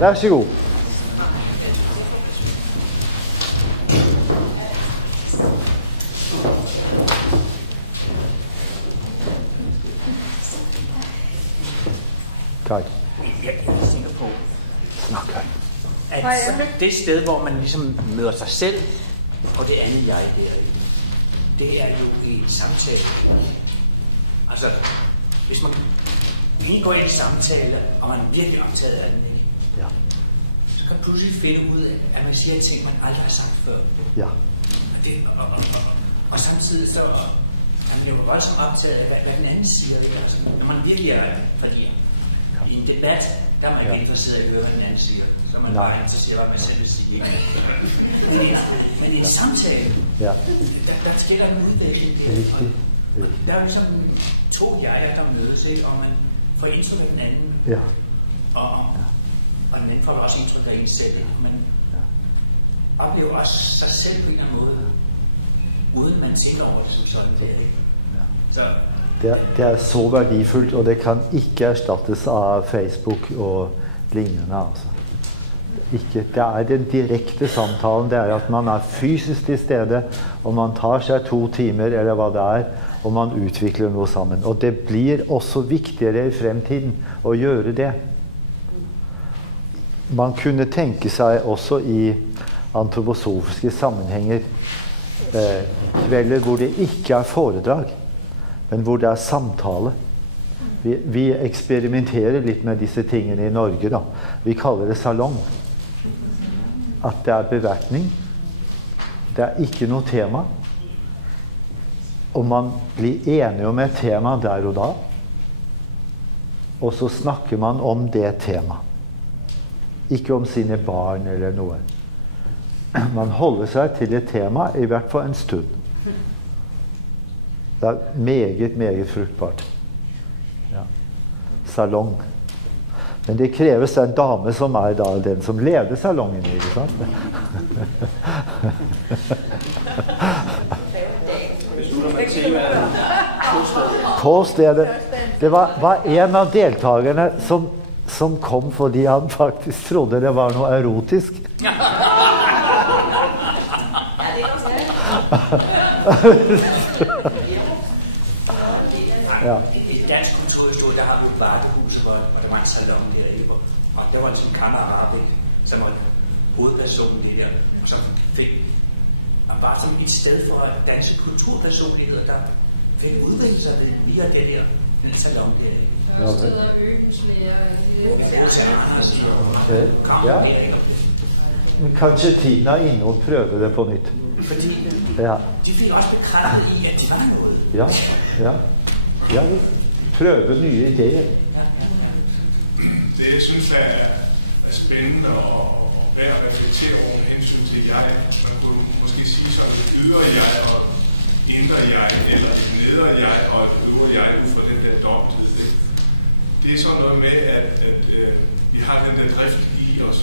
Vær så god. Tak. Jeg tænker på, Snak. det sted, hvor man ligesom møder sig selv, og det andet jeg derinde, det er jo en samtale. Altså, hvis man lige går ind i samtale, og man er virkelig optaget af den, ikke? Ja. Så kan man pludselig finde ud af, at man siger ting, man aldrig har sagt før. Ja. Og samtidig så er man jo voldsomt optaget af, hvad den anden siger. Ikke? Altså, når man virkelig er fordi i en debat, der er man ikke interesseret i at høre, hvad den anden siger. Så er man bare interesseret i, hvad man selv vil sige. Men i en samtale, der sker der en udvikling. Der er jo ligesom to jeger, der mødes, ikke? Og man får indtryk af den anden. Ja. Og den anden får også indtryk af en selv. Man oplever også sig selv på en eller anden måde, uden man tænker over det som sådan. Så det er så værdifuldt, og det kan ikke erstattes av Facebook og lignende. Altså. Ikke. Det er den direkte samtalen, det er at man er fysisk til stede, og man tar seg 2 timer, eller hvad det er, og man utvikler noe sammen. Og det blir også viktigere i fremtiden å gjøre det. Man kunne tenke seg også i antroposofiske sammenhenger kvelder hvor det ikke er foredrag, men hvor det er samtale. Vi eksperimenterer litt med disse tingene i Norge da. Vi kaller det salong. At det er bevertning. Det er ikke noe tema. Og man blir enige om et tema der og da. Og så snakker man om det tema. Ikke om sine barn eller noe. Man holder seg til et tema i hvert fall en stund. Det er meget, meget fruktbart. Ja. Salong. Men det kreves en dame som er da den som leder salongen, ikke sant? På stedet. Det var en av deltagerne som kom fordi han faktisk trodde det var noe erotisk. Ja. I dansk kulturhistorie, der har vi et vartehus, hvor der var en salon der, og der var en sådan kammerat, som var hovedpersonen der, og som fik, og bare som et sted for at danse kulturpersonligheder, der fik udviklet sig ved lige det der, den salon der. Der var steder økosmære, ja. Kanskje tiden er inne og prøve det på nytt. Fordi de fik også bekræftet i, at det var noget. Ja, prøve nye ideer. Det, jeg synes, er spændende og værd at reflektere over med hensyn til jeg. Man kunne måske sige sådan et ydre jeg og et indre jeg, eller et nedre jeg og et øvre jeg ud fra den der dobbelthed. Det er sådan noget med, at vi har den der drift i os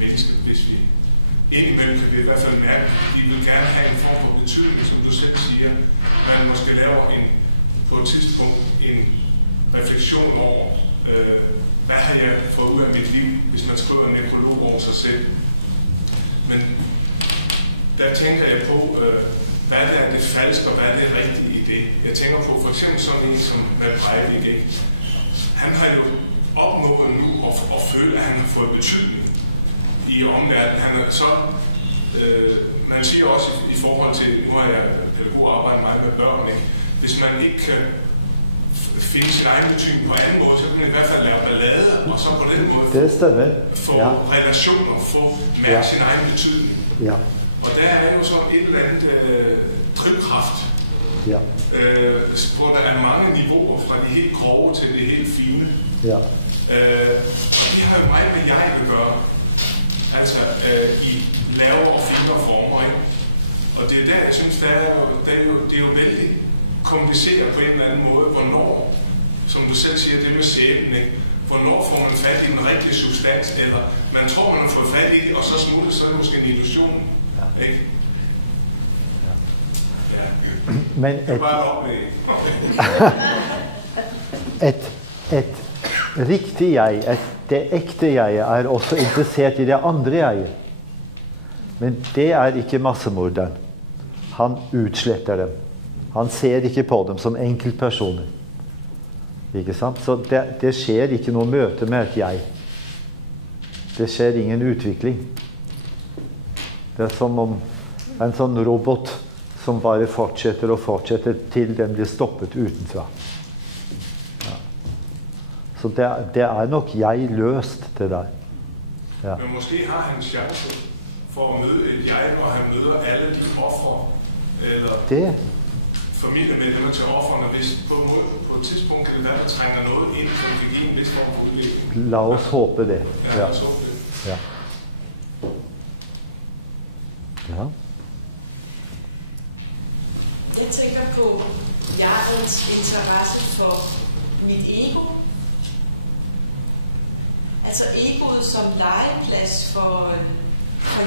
mennesker, hvis vi indimellem kan vi i hvert fald mærke, at vi vil gerne have en form for betydning, som du selv siger. Man måske laver på et tidspunkt en refleksion over, hvad har jeg fået ud af mit liv, hvis man skriver en nekrolog over sig selv. Men der tænker jeg på, hvad er det falske, og hvad er det rigtige i det. Jeg tænker på for eksempel sådan en som Matt Breivik, ikke? Han har jo opnået nu at føle, at han har fået betydning i omverdenen. Han er så, man siger også i forhold til, nu har jeg pædagog arbejdet meget med børn, ikke? Hvis man ikke kan finde sin egen betydning på anden måde, så kan man i hvert fald lave ballade, og så på den måde få relationer, få mærke sin egen betydning. Ja. Og der er jo sådan et eller andet drivkraft, hvor der er mange niveauer, fra det helt grove til det helt fine. Ja. Og det har jo meget med jeg vil gøre, altså i lavere og finere former, ikke? Og det er der, jeg synes, det er jo vældig kompliceret på en eller anden måde, hvornår, som du selv siger, det med sjælen, ikke? Hvornår får man fat i den rigtige substans, eller man tror, man har fået fat i det, og så smuttet, så er det måske en illusion, ikke? Men et riktig jeg, det ekte jeget er også interessert i det andre jeget. Men det er ikke massemorderen. Han utsletter dem. Han ser ikke på dem som enkeltpersoner. Ikke sant? Så det skjer ikke noe møte med et jeg. Det skjer ingen utvikling. Det er som om en sånn robot som bare fortsetter og fortsetter til den blir stoppet utenfra. Ja. Så det er nok jeg løst, det der. Ja. Men måske har han chance for å møte et jeg, når han møter alle de offer, eller familiemedlemmer til offerne, hvis på et tidspunkt kan det være, der trænger noget ind, som kan give en vis form for udvikling. La oss håpe det. Ja, la oss håpe det. Ja. Ja. Jeg tænker på jegets interesse for mit ego. Altså egoet som legeplads for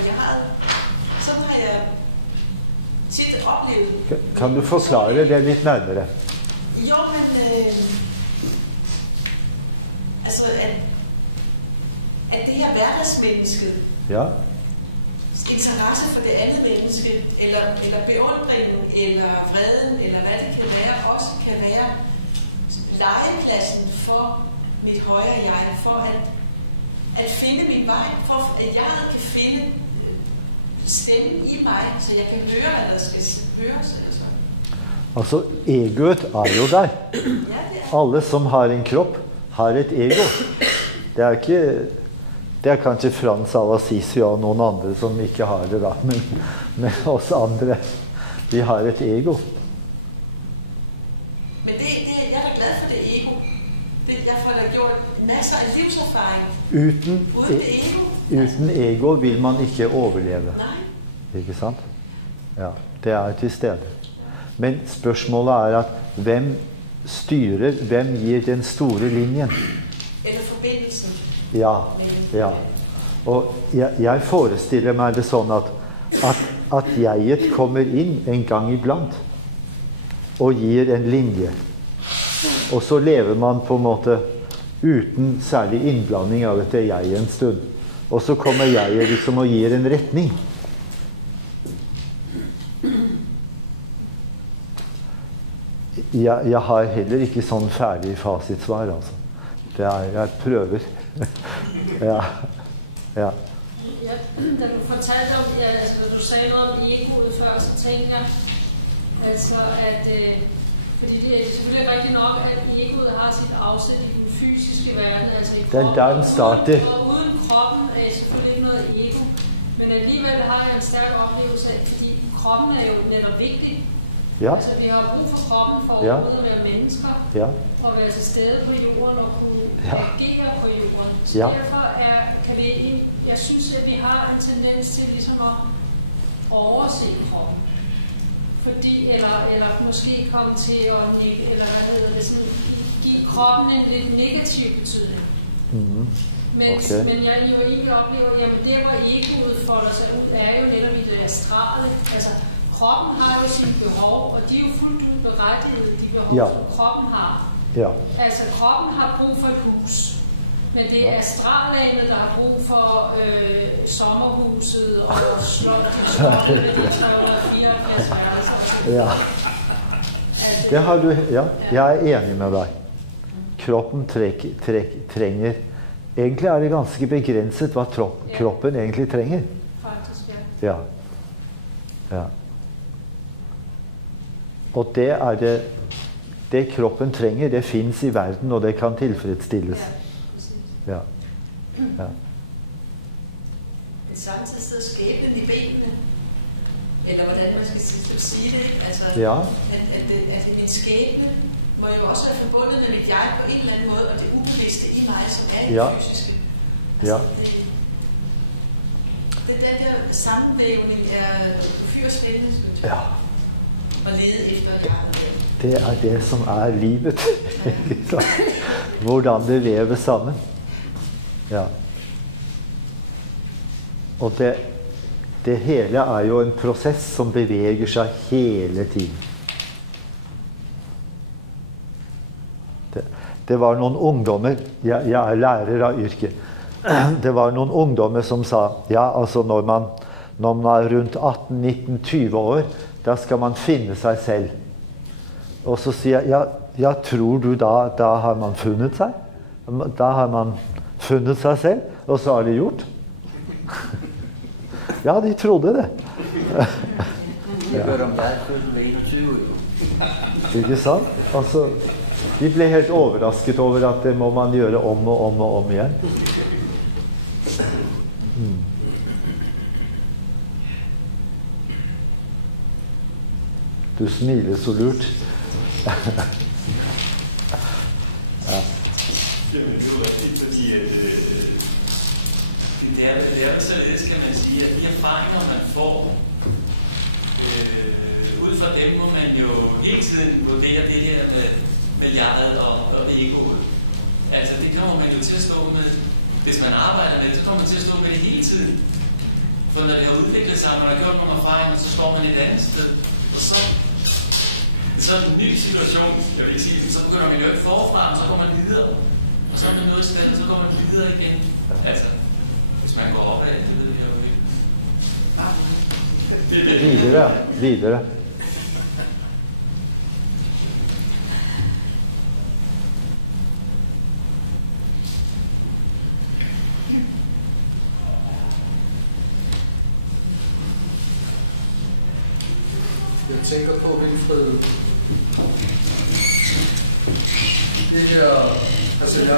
jeget. Sådan har jeg tit oplevet. Kan du forklare det litt nærmere? Jo, men altså at det her hverdagsmennesket, Ja. interesse for det andet menneske, eller beundringen, eller vreden, eller hvad det kan være, også kan være legepladsen for mit højre jeg, for at finde min vej, for at jeg kan finde stemmen i mig, så jeg kan høre, eller skal høres, eller sådan. Altså, egoet er jo der. Ja, det er. Alle som har en kropp, har et ego. Det er ikke... Det er kanskje Frans av Assisi og noen andre som ikke har det da, men oss andre, vi har et ego. Men jeg er da glad for det ego. Jeg får da gjort masser af livserfaring. Uten ego vil man ikke overleve. Nej. Ikke sant? Ja, det er til stede. Men spørsmålet er at hvem styrer, hvem gir den store linjen? Eller forbindelsen. Ja, ja. Og jeg forestiller meg det sånn at jeget kommer inn en gang iblant og gir en linje. Og så lever man på en måte uten særlig innblanding av dette jeget en stund. Og så kommer jeget liksom og gir en retning. Jeg har heller ikke sånn ferdig fasitsvar, altså. Det er, jeg prøver. Ja. Ja. Ja, da du fortalte om, ja, altså da du sagde noget om egoet før, så tænkte jeg, altså at, fordi det er selvfølgelig rigtigt nok, at egoet har sit afsæt i den fysiske verden, altså i kroppen, og uden kroppen er selvfølgelig ikke noget ego, men alligevel har jeg en stærk oplevelse af, fordi kroppen er jo netop vigtig. Ja. Altså vi har brug for kroppen for overhovedet at være mennesker, og være til stede på jorden og kunne agere på jorden. Så derfor kan vi, jeg synes, at vi har en tendens til ligesom at overse kroppen. Fordi, eller måske komme til at, eller hvad hedder det, sådan, give kroppen en lidt negativ betydning. Mm-hmm. Men jeg jo egentlig oplever, jamen det, hvor egoet folder sig ud, er jo netop i det astrale. Altså, kroppen har jo sine behov, og de er jo fuldt ud berettigede, de behov, som kroppen har. Ja. Altså, kroppen har brug for et hus, men det er astrallandet, der har brug for sommerhuset og slottet med de 374 værelser. Ja. Det har du, ja. Jeg er enig med deg. Kroppen trenger... Egentlig er det ganske begrenset hva kroppen egentlig trenger. Faktisk, ja. Ja. Og det er det kroppen trenger, det finnes i verden, og det kan tilfredsstilles. Ja. Ja. Men samtidig sidder skæbnen i benene. Eller hvordan man skal sige det, ikke? Altså, at min skæbne må jo også være forbundet med mit jeg på en eller anden måde, og det ubevidste i mig, som er det fysiske. Altså, det den der sammenvævning er fyrspændende, ja. Og lede efter hjertet. Det er det som er livet. Hvordan det lever sammen. Ja. Og det hele er jo en prosess som beveger seg hele tiden. det var noen ungdommer, jeg er lærer av yrket, det var noen ungdommer som sa, ja, altså når man er rundt 18, 19, 20 år, da skal man finne seg selv. Og så sier jeg, ja, tror du da har man funnet seg? Da har man funnet seg selv, og så har de gjort. Ja, de trodde det. Ikke sant? Altså, de ble helt overrasket over at det må man gjøre om og om og om igjen. Du smiler så lurt. Ja. Jamen, det er jo rigtigt, fordi det er således, kan man sige, at de erfaringer, man får, ud fra dem må man jo hele tiden vurdere det her med jeget og egoet. Altså, det kommer man jo til at stå med, hvis man arbejder med det, så kommer man til at stå med det hele tiden. For når det har udviklet sig, og man har gjort nogle erfaringer, så står man et andet sted. Og så er det en ny situation, jeg vil sige, så begynder man jo ikke forfra, og så går man videre. Og så er man noget sted, og så går man videre igen. Altså, hvis man går opad, det ved jeg jo ikke. Videre. Jeg tænker på, Wilfred, det her, altså jeg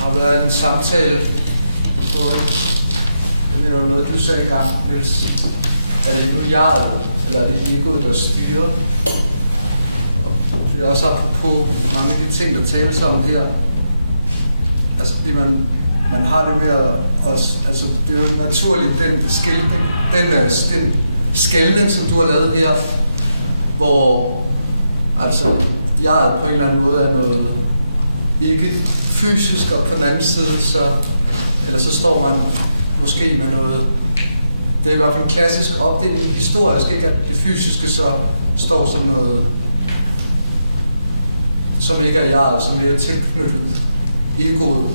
har været en samtale på, det er noget, du sagde i gang, Niels, er det nu jeget, eller er det egoet, der styrer? Jeg har også haft på mange af de ting, der tales om her, altså fordi man har det med at, altså det er jo naturligt, den skiltning, den skældning, som du har lavet her, hvor altså jeg på en eller anden måde er noget ikke fysisk, og på den anden side, så står man måske med noget, det er i hvert fald en klassisk opdeling historisk, ikke at det fysiske så står som noget, som ikke er jeg, som ikke er tilknyttet egoet.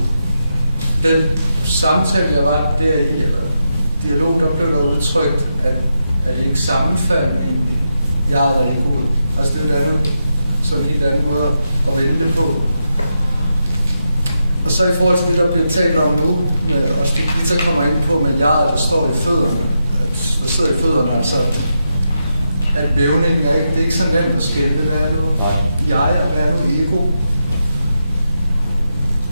Den samtale, jeg var der i dialog, der blev der udtrykt, at det ikke sammenfald i jeg og egoet. Altså det er jo sådan en helt anden måde at vende det på. Og så i forhold til det, der bliver talt om nu, også det Gita kommer ind på med jeg, der står i fødderne, der sidder i fødderne, altså at vævningen er ikke, det er ikke så nemt at skælde, hvad er nu jeg, og hvad er nu ego?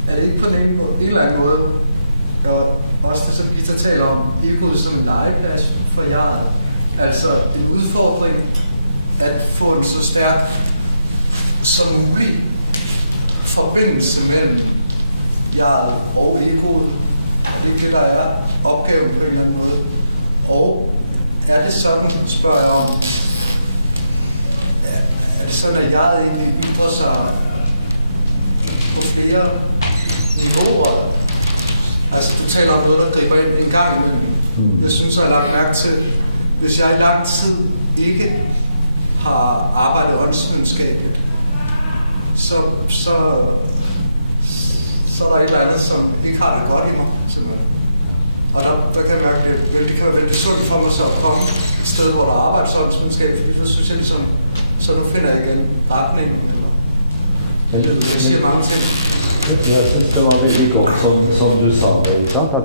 Er det ikke på en eller anden måde, og også det, som Gita taler om, egoet som en legeplads for jeg, altså en udfordring at få en så stærk som mulig forbindelse mellem jeg og egoet. Det er det, der er opgaven på en eller anden måde. Og er det sådan, spørger jeg om, er det sådan, at jeg egentlig ytrer sig på flere niveauer? Altså, du taler om noget, der griber ind en gang imellem. Jeg synes, jeg har lagt mærke til, hvis jeg i lang tid ikke har arbejdet åndsvidenskabeligt, så er der et eller andet, som ikke har det godt i mig, simpelthen. Og der kan jeg mærke, at det kan være vældig sundt for mig så at komme et sted, hvor der arbejdes åndsvidenskabeligt, fordi så synes jeg ligesom, så nu finder jeg igen retningen, eller jeg siger mange ting. Jeg synes det var veldig godt, som du sa det, ikke sant? At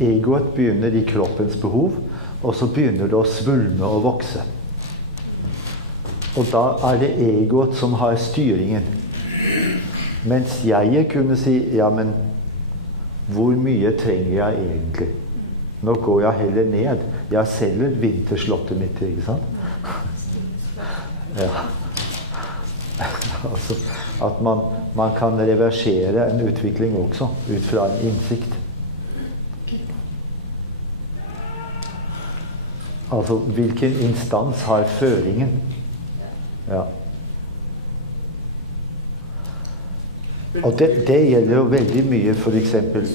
egoet begynner i kroppens behov, og så begynner det å svulme og vokse. Og da er det egoet som har styringen. Mens jeg kunne si, ja, men hvor mye trenger jeg egentlig? Nå går jeg heller ned. Jeg selger vinterslottet mitt, ikke sant? Ja. Altså, at man kan reversere en utvikling også, ut fra en innsikt. Altså, hvilken instans har føringen? Ja. Og det gjelder jo veldig mye, for eksempel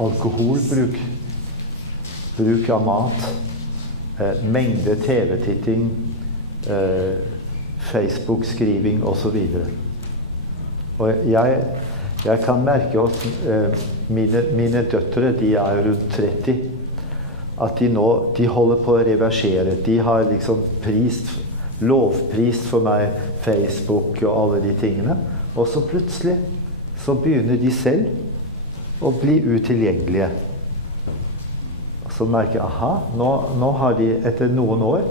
alkoholbruk, bruk av mat, mengde TV-titting, Facebook-skriving og så videre. Og jeg kan merke hos mine døtre, de rundt 30, at de holder på å reversere. De har liksom lovprist for meg Facebook og alle de tingene. Og så plutselig så begynner de selv å bli utilgjengelige. Så merker jeg, aha, nå har de etter noen år,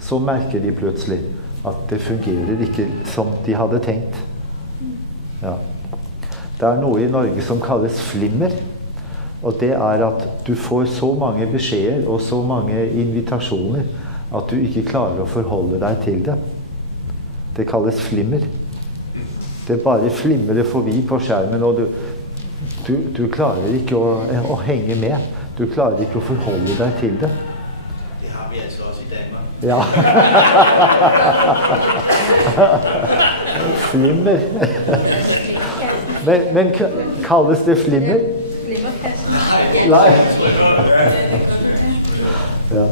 så merker de plutselig at det fungerer ikke som de hadde tenkt. Ja. Det noe i Norge som kalles flimmer, og det at du får så mange beskjeder og så mange invitasjoner at du ikke klarer å forholde deg til det. Det kalles flimmer. Det bare flimrer forbi på skjermen, og du klarer ikke å henge med. Du klarer ikke å forholde deg til det. Det har vi altså også i Danmark. Ja. Flimmer. Men kalles det flimmer? Nei. Ja.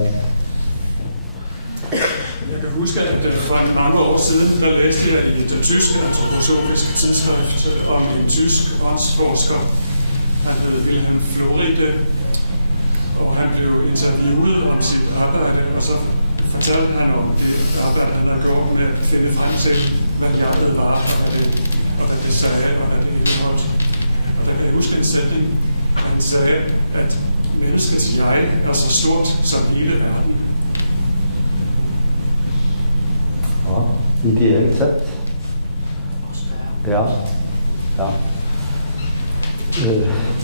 Jeg kan huske, at for mange år siden, der læste jeg i det tyske antroposofiske tidsskrift om en tysk åndsforsker. Han hed Wilhelm Floride, og han blev interviewet om sit arbejde, og så fortalte han om det arbejde, han havde gjort med at finde frem til, hvad hjertet var, og hvad det sagde, og hvad det indeholdt. Og der kan jeg huske en sætning, han sagde, at menneskets jeg så sort som hele verden. Ja, ideelt sett. Ja.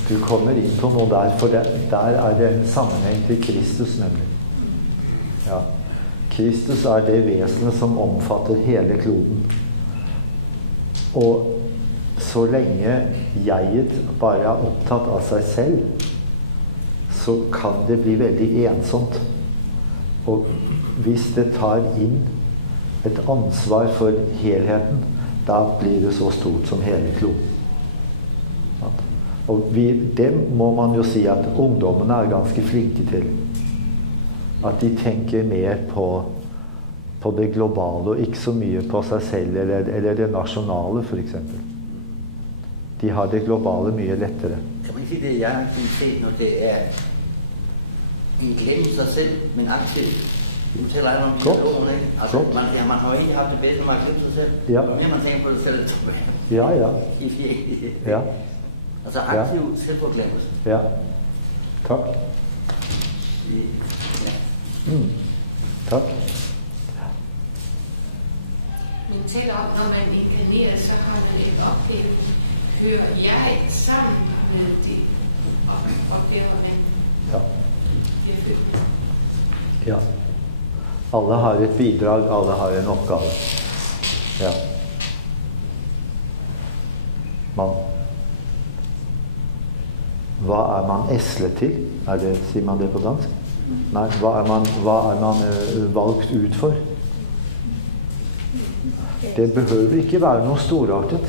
Du kommer inn på noe der, for der det en sammenheng til Kristus, nemlig. Ja. Kristus det vesenet som omfatter hele kloden. Og så lenge jeget bare opptatt av seg selv, så kan det bli veldig ensomt. Og hvis det tar inn et ansvar for helheten, da blir det så stort som hele kloden. Og det må man jo si at ungdommene ganske flinke til. At de tenker mer på det globale, og ikke så mye på seg selv, eller det nasjonale, for eksempel. De har det globale mye lettere. Kan man sige, det aktivitet, når det en glemme sig selv, men aktivt? Du taler om dialogen, ikke? Altså, man har jo egentlig haft det bedste, når man har glemt sig selv. Ja. Og mere man tænker på det selv, Ja. Ja. Altså aktiv selvforglemmelse. Ja. Takk. Ja. Takk. Men tæt op, når man inkarnerer, så har man et oplevelse. Hører jeg sammen med det opgaverne? Ja. Ja. Alle har et bidrag, alle har en oppgave. Ja. Hva man eslet til? Sier man det på dansk? Nei, hva er man valgt ut for? Det behøver ikke være noe storartet.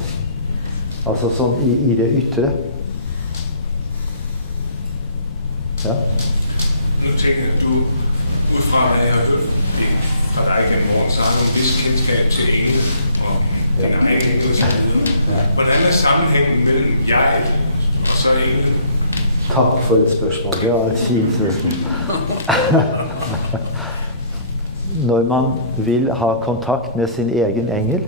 Altså sånn i det ytre. Ja. Nu tænker jeg, du ud fra hvad jeg har hørt fra dig gennem morgen, så har du en vis kendskab til engle og din egen engle og så videre. Hvordan sammenhængen mellem jeg og så engle? Takk for et spørsmål. Det var et fint spørsmål. Når man vil ha kontakt med sin egen engel,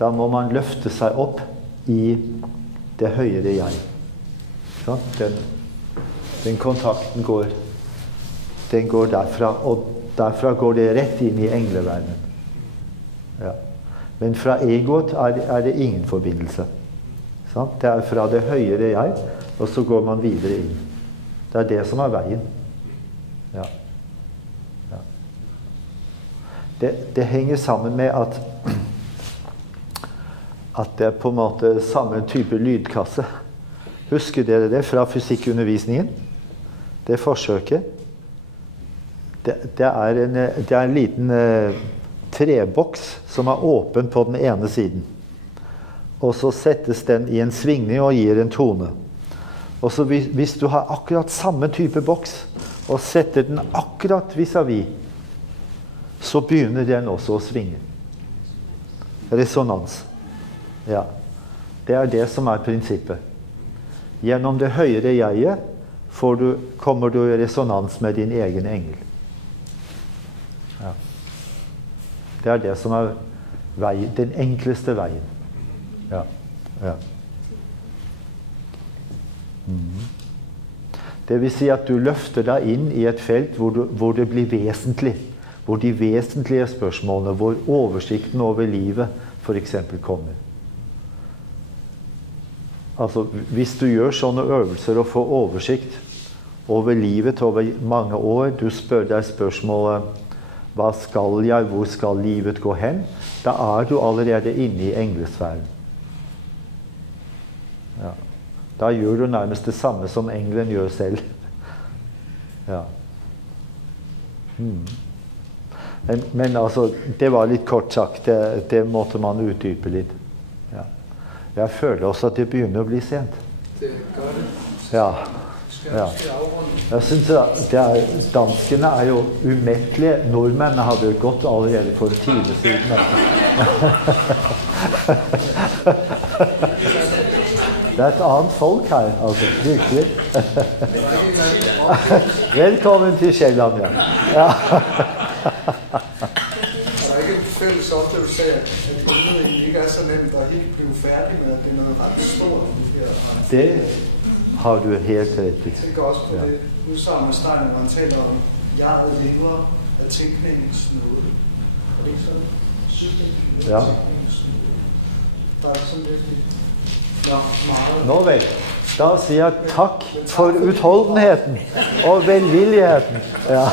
da må man løfte seg opp i det høyere jeg. Så, den kontakten går derfra, og derfra går det rett inn i engleverdenen. Ja. Men fra egoet det ingen forbindelse. Så, det fra det høyere jeg, og så går man videre inn. Det det som veien. Ja. Ja. Det henger sammen med at det på en måte samme type lydkasse. Husker dere det fra fysikkundervisningen? Det forsøket. Det en liten treboks som åpen på den ene siden. Og så settes den i en svingning og gir en tone. Og så hvis du har akkurat samme type boks og setter den akkurat vis-à-vis, så begynner den også å svinge. Resonans. Ja. Det er det som er prinsippet. Gjennom det høyere jeget kommer du i resonans med din egen engel. Ja. Det er det som er veien, den enkleste veien. Ja. Ja. Det vil si at du løfter deg inn i et felt hvor det blir vesentlig. Hvor de vesentlige spørsmålene, hvor oversikten over livet for eksempel kommer. Altså, hvis du gjør sånne øvelser og får oversikt over livet over mange år, du spør deg spørsmålet hva skal jeg, hvor skal livet gå hen? Da er du allerede inne i englesfæren. Ja. Da gjør du nærmest det samme som engelen gjør selv. Ja. Men altså, det var litt kort sagt. Det måtte man utdype litt. Ja. Jeg føler også at det begynner å bli sent. Det gør det. Ja. Ja. Jeg synes danskene er jo umettelige. Nordmennene hadde jo gått allerede for en time siden. Det er et annet folk her, altså. Virkelig. Velkommen til Sjælland, ja. Ja. Der er ikke en fælles oplevelse af, at billedet ikke er så nemt at ikke blive færdig med, at det er noget ret stort. Det har du helt rett i. Jeg tænker også på det udsagn med Steiner, når han taler om, jeg lever af tænkningens nåde. Er det ikke sådan? Ja. Der er sådan lidt... Nå vel, da sier jeg takk for utholdenheten og velvilligheten. Ja.